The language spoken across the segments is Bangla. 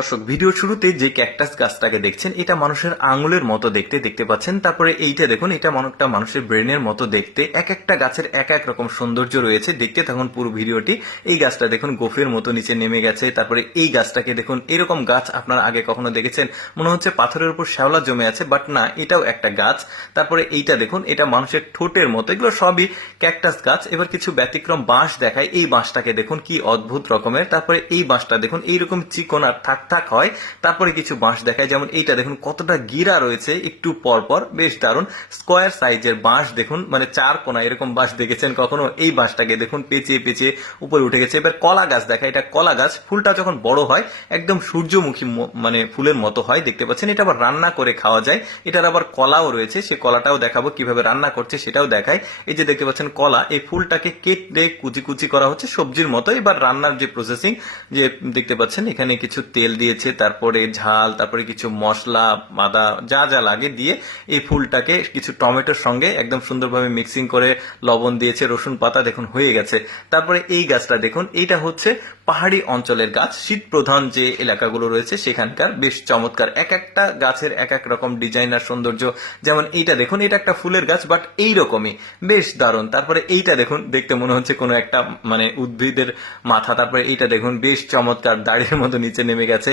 দর্শক, ভিডিওর শুরুতে যে ক্যাকটাস গাছটাকে দেখছেন এটা মানুষের আঙুলের মতো দেখতে পাচ্ছেন। তারপরে এইটা দেখুন, এটা একটা মানুষের ব্রেনের মতো দেখতে। এক একটা গাছের এক এক রকম সৌন্দর্য রয়েছে। দেখতে থাকুন পুরো ভিডিওটি। এই গাছটা দেখুন গোফের মতো নিচে নেমে গেছে। তারপরে এই গাছটাকে দেখুন, এরকম গাছ আপনারা আগে কখনো দেখেছেন? মনে হচ্ছে পাথরের উপর শ্যাওলা জমে আছে, বাট না, এটাও একটা গাছ। তারপরে এইটা দেখুন, এটা মানুষের ঠোঁটের মতো। এগুলো সবই ক্যাকটাস গাছ। এবার কিছু ব্যতিক্রম বাঁশ দেখায়। এই বাঁশটাকে দেখুন কি অদ্ভুত রকমের। তারপরে এই বাঁশটা দেখুন এইরকম চিকন আর থাক হয়। তারপরে কিছু বাঁশ দেখায়, যেমন এইটা দেখুন কতটা গিরা রয়েছে একটু পর, বেশ দারুণ। স্কোয়ার সাইজের বাঁশ দেখুন, মানে চার কোনা এরকম বাঁশ দেখেছেন কখনো? এই বাঁশটাকে দেখুন পেঁচিয়ে উপরে উঠে গেছে। এবার কলা গাছ দেখায়। এটা কলা গাছ। ফুলটা যখন বড় হয় একদম সূর্যমুখী মানে ফুলের মতো হয়, দেখতে পাচ্ছেন। এটা আবার রান্না করে খাওয়া যায়। এটার আবার কলাও রয়েছে, সে কলাটাও দেখাবো কিভাবে রান্না করছে সেটাও দেখায়। এই যে দেখতে পাচ্ছেন কলা, এই ফুলটাকে কেটে কুচি করা হচ্ছে সবজির মতো। এবার রান্নার যে প্রসেসিং, যে দেখতে পাচ্ছেন এখানে কিছু তেল দিয়েছে, তারপরে ঝাল, তারপরে কিছু মশলা আদা যা যা লাগে দিয়ে এই ফুলটাকে কিছু টমেটোর সঙ্গে একদম সুন্দরভাবে মিক্সিং করে লবণ দিয়েছে, রসুন পাতা দেখুন হয়ে গেছে। তারপরে এই গাছটা দেখুন, এইটা হচ্ছে পাহাড়ি অঞ্চলের গাছ। শীত প্রধান যে এলাকাগুলো রয়েছে সেখানকার, বেশ চমৎকার। এক একটা গাছের এক এক রকম ডিজাইন আর সৌন্দর্য। যেমন এইটা দেখুন, এটা একটা ফুলের গাছ, বাট এইরকমই বেশ দারুণ। তারপরে এইটা দেখুন, দেখতে মনে হচ্ছে কোনো একটা মানে উদ্ভিদের মাথা। তারপরে এইটা দেখুন বেশ চমৎকার, দাড়ির মতো নিচে নেমে গেছে।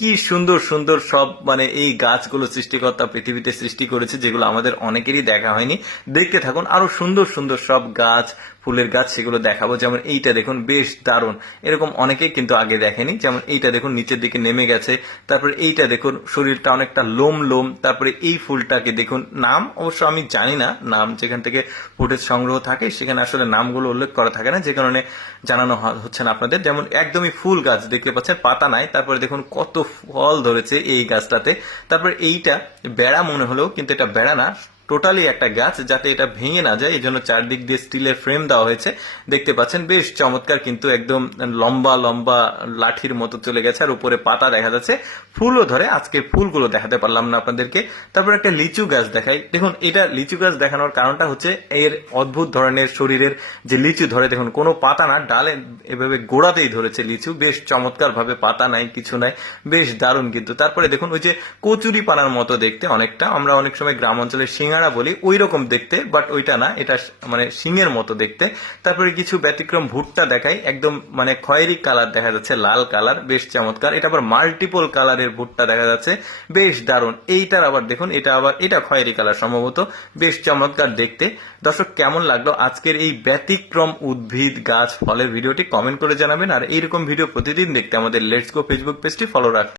কি সুন্দর সুন্দর সব মানে এই গাছগুলো সৃষ্টিকর্তা পৃথিবীতে সৃষ্টি করেছে, যেগুলো আমাদের অনেকেরই দেখা হয়নি। দেখতে থাকুন, আরো সুন্দর সুন্দর সব গাছ, ফুলের গাছ, সেগুলো দেখাবো। যেমন এইটা দেখুন বেশ দারুণ, এরকম অনেকেই কিন্তু আগে দেখেনি। যেমন এইটা দেখুন নিচের দিকে নেমে গেছে। তারপরে এইটা দেখুন শরীরটা অনেকটা লোম। তারপরে এই ফুলটাকে দেখুন, নাম অবশ্য আমি জানি না, নাম যেখান থেকে ফুটেজ সংগ্রহ থাকে সেখানে আসলে নামগুলো উল্লেখ করা থাকে না, যে কারণে জানানো হচ্ছে না আপনাদের। যেমন একদমই ফুল গাছ, দেখতে পাচ্ছেন পাতা নাই। তারপরে দেখুন কত ফল ধরেছে এই গাছটাতে। তারপর এইটা বেড়া মনে হলেও কিন্তু এটা বেড়া না, টোটালি একটা গাছ, যাতে এটা ভেঙে না যায় এই জন্য চারদিক দিয়ে স্টিলের ফ্রেম দেওয়া হয়েছে। দেখতে পাচ্ছেন বেশ চমৎকার, কিন্তু একদম লম্বা লাঠির মতো চলে গেছে। আর উপরে পাতা দেখা যাচ্ছে, ফুলও ধরে। আজকে ফুলগুলো দেখাতে পারলাম না আপনাদেরকে। তারপর একটা লিচু গাছ দেখাই। দেখুন এটা লিচু গাছ দেখানোর কারণটা হচ্ছে এর অদ্ভুত ধরনের শরীরের যে লিচু ধরে, দেখুন কোনো পাতা না, ডালে এভাবে গোড়াতেই ধরেছে লিচু। বেশ চমৎকার ভাবে, পাতা নাই কিছু নাই, বেশ দারুণ কিন্তু। তারপরে দেখুন ওই যে কচুরি পানার মতো দেখতে অনেকটা, আমরা অনেক সময় গ্রাম অঞ্চলে সিঙ্গারা বলি, ওই রকম দেখতে, বাট ওইটা না, এটা মানে সিংয়ের মতো দেখতে। তারপরে কিছু ব্যতিক্রম ভুট্টা দেখাই, একদম মানে খয়েরি কালার দেখা যাচ্ছে, লাল কালার, বেশ চমৎকার। এটা আবার মাল্টিপল কালারের ভুট্টা দেখা যাচ্ছে, বেশ দারুণ। এইটার আবার দেখুন, এটা খয়েরি কালার সম্ভবত, বেশ চমৎকার দেখতে। দর্শক, কেমন লাগলো আজকের এই ব্যতিক্রম উদ্ভিদ গাছ ফলের ভিডিওটি? কমেন্ট করে জানাবেন। আর এইরকম ভিডিও প্রতিদিন দেখতে আমাদের লেটস গো ফেসবুক পেজটি ফলো রাখতে